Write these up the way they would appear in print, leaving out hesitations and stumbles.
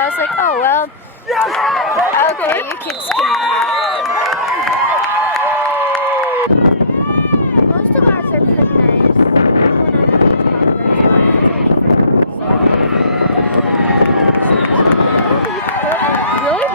I was like, oh, well, okay, you kids can have. Most of ours are pretty nice. Really?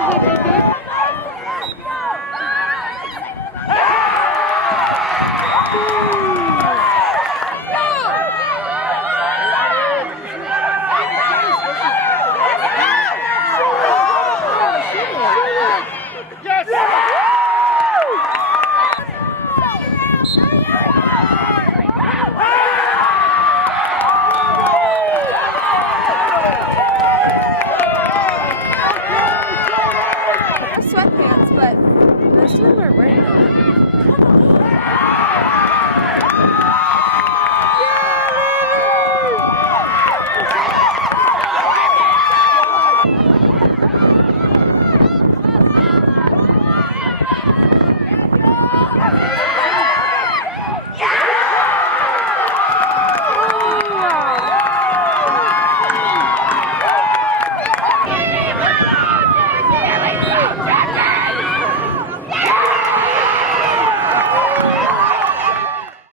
Sweatpants, but most of them are wearing them.